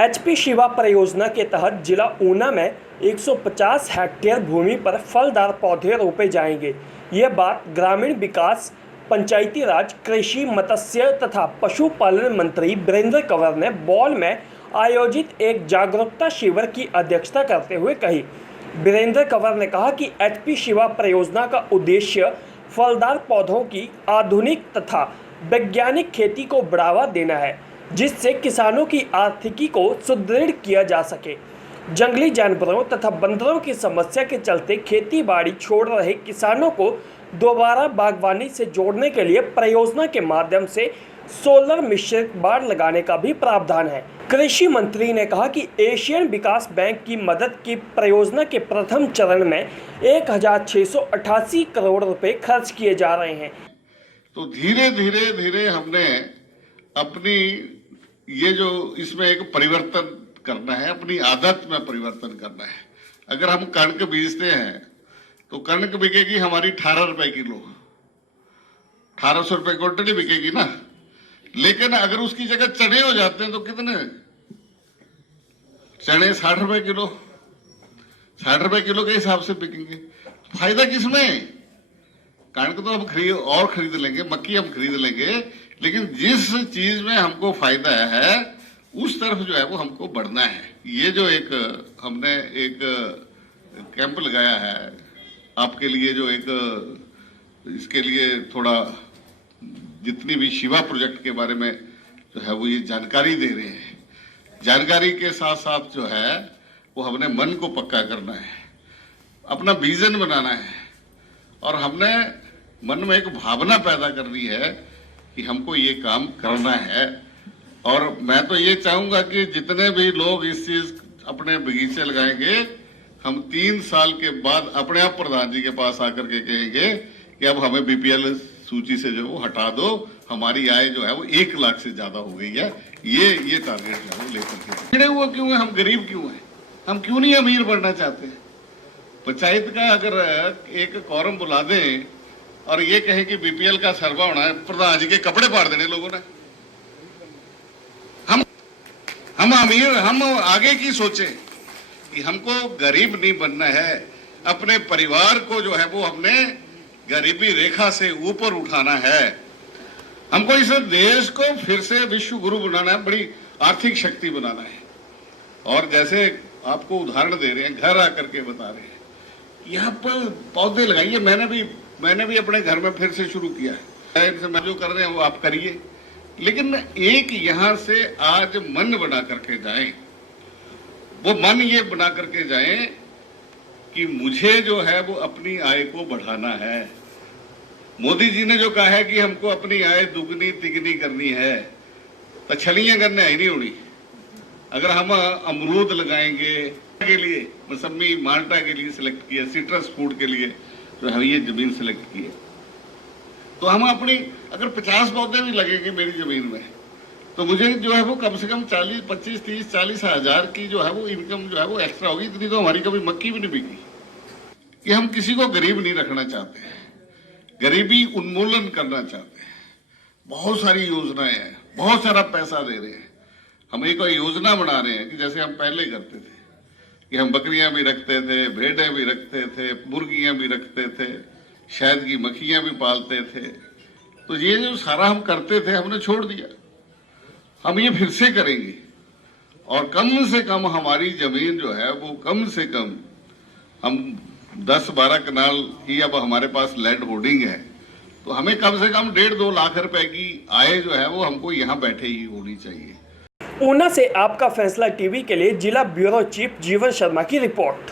HP Shiva परियोजना के तहत जिला ऊना में 150 हेक्टेयर भूमि पर फलदार पौधे रोपे जाएंगे। ये बात ग्रामीण विकास, पंचायती राज, कृषि, मत्स्य तथा पशुपालन मंत्री वीरेंद्र कंवर ने बौल में आयोजित एक जागरूकता शिविर की अध्यक्षता करते हुए कही। वीरेंद्र कंवर ने कहा कि एचपी शिवा परियोजना का उद्देश्य फलदार पौधों की आधुनिक तथा वैज्ञानिक खेती को बढ़ावा देना है, जिससे किसानों की आर्थिकी को सुदृढ़ किया जा सके। जंगली जानवरों तथा बंदरों की समस्या के चलते खेती बाड़ी छोड़ रहे किसानों को दोबारा बागवानी से जोड़ने के लिए परियोजना के माध्यम से सोलर मिश्रित बाड़ लगाने का भी प्रावधान है। कृषि मंत्री ने कहा कि एशियन विकास बैंक की मदद की परियोजना के प्रथम चरण में 1688 करोड़ रुपए खर्च किए जा रहे हैं। तो धीरे धीरे हमने अपनी ये जो इसमें एक परिवर्तन करना है, अपनी आदत में परिवर्तन करना है। अगर हम कणक बीजते हैं तो कणक बिकेगी हमारी 18 रुपए किलो, 1800 रुपए क्विंटल बिकेगी ना। लेकिन अगर उसकी जगह चने हो जाते हैं तो कितने चने 60 रुपए किलो, 60 रुपए किलो के हिसाब से बिकेंगे। फायदा किसमें? कणक तो हम खरीद लेंगे, मक्की हम खरीद लेंगे, लेकिन जिस चीज में हमको फायदा है उस तरफ जो है वो हमको बढ़ना है। ये जो एक हमने एक कैंप लगाया है आपके लिए, जो एक इसके लिए थोड़ा जितनी भी शिवा प्रोजेक्ट के बारे में जो है वो ये जानकारी दे रहे हैं। जानकारी के साथ साथ जो है वो हमने मन को पक्का करना है, अपना विजन बनाना है, और हमने मन में एक भावना पैदा करनी है कि हमको ये काम करना है। और मैं तो ये चाहूंगा कि जितने भी लोग इस चीज अपने बगीचे लगाएंगे, हम 3 साल के बाद अपने आप प्रधान जी के पास आकर के कहेंगे कि अब हमें बीपीएल सूची से जो वो हटा दो, हमारी आय जो है वो 1 लाख से ज्यादा हो गई है। ये टारगेट जो है लेकर के चिड़े हुए क्यों है, हम गरीब क्यों हैं, हम क्यों नहीं अमीर बनना चाहते हैं। पंचायत का अगर एक कॉरम बुला दें और ये कहे कि बीपीएल का सर्वा होना है, प्रधान जी के कपड़े फाड़ देने लोगों ने। हम अमीर, हम आगे की सोचें कि हमको गरीब नहीं बनना है, अपने परिवार को जो है वो हमने गरीबी रेखा से ऊपर उठाना है। हमको इस देश को फिर से विश्व गुरु बनाना है, बड़ी आर्थिक शक्ति बनाना है। और जैसे आपको उदाहरण दे रहे हैं, घर आकर के बता रहे हैं, यहाँ पर पौधे लगाइए। मैंने भी अपने घर में फिर से शुरू किया है। मैं जो कर रहे हैं वो आप करिए, लेकिन एक यहाँ से आज मन बना करके जाएं। वो मन ये बना करके जाएं कि मुझे जो है वो अपनी आय को बढ़ाना है। मोदी जी ने जो कहा है कि हमको अपनी आय दुगनी तिगनी करनी है, तो छलियां करने ही नहीं होनी। अगर हम अमरूद लगाएंगे के लिए, मौसमी माल्टा के लिए सिलेक्ट किया, सिट्रस फूड के लिए जो है ये जमीन सिलेक्ट की है, तो हम अपनी अगर 50 पौधे भी लगेंगे मेरी जमीन में, तो मुझे जो है वो कम से कम 40, 25, 30, 40 हजार की जो है वो इनकम जो है वो एक्स्ट्रा होगी। इतनी तो हमारी कभी मक्की भी नहीं बिकी। कि हम किसी को गरीब नहीं रखना चाहते हैं, गरीबी उन्मूलन करना चाहते हैं। बहुत सारी योजनाएं हैं, बहुत सारा पैसा दे रहे हैं। हम एक योजना बना रहे हैं कि जैसे हम पहले करते थे कि हम बकरियां भी रखते थे, भेड़ें भी रखते थे, मुर्गियां भी रखते थे, शहद की मक्खियां भी पालते थे। तो ये जो सारा हम करते थे हमने छोड़ दिया। हम ये फिर से करेंगे, और कम से कम हमारी जमीन जो है वो कम से कम हम 10-12 कनाल ही अब हमारे पास लैंड होल्डिंग है, तो हमें कम से कम 1.5-2 लाख रुपए की आय जो है वो हमको यहाँ बैठे ही होनी चाहिए। ऊना से आपका फैसला टीवी के लिए जिला ब्यूरो चीफ जीवन शर्मा की रिपोर्ट।